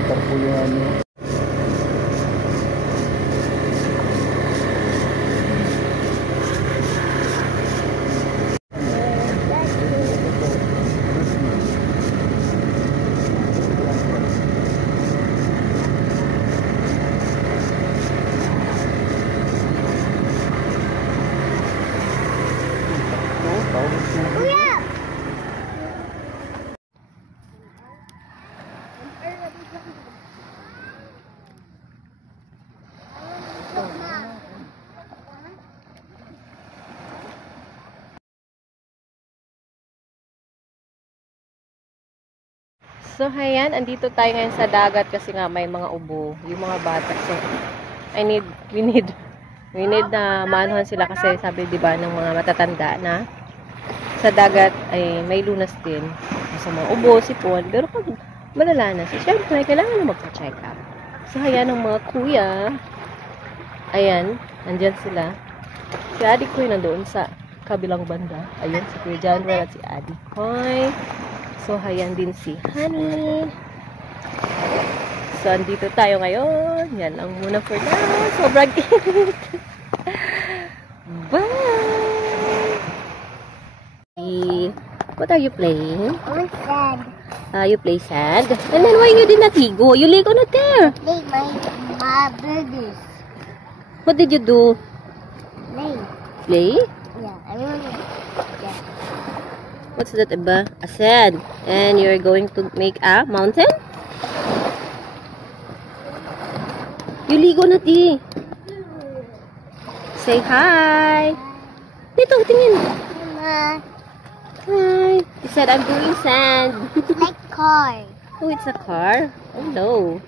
center po yung ano. So, ayan, andito tayo ngayon sa dagat kasi nga may mga ubo, yung mga bata. So, we need na maanuhan sila kasi sabi, di ba, ng mga matatanda na sa dagat ay may lunas din. Sa mga ubo, sipon, pero pag malala na, so, syempre, kailangan na magpa-check up. So, ayan, ang mga kuya, ayan, nandyan sila. Si Adi Koy nandoon sa kabilang banda. Ayan, si Kuya Janwell at si Adi Koy. So, ayan din si Honey. So, andito tayo ngayon. Yan lang muna for now. Sobrang init. Bye! What are you playing? I'm sad. You play sand? And then why you did not ligo? You ligo not there. Play my burgers. What did you do? Play. Play? Yeah, I want to. Yeah. What's that, Iba? A sand. And you're going to make a mountain? You ligo na, di. Say hi. Dito, tingin. Mama, Hi. You said I'm doing sand. like car. Oh, it's a car? Oh, no.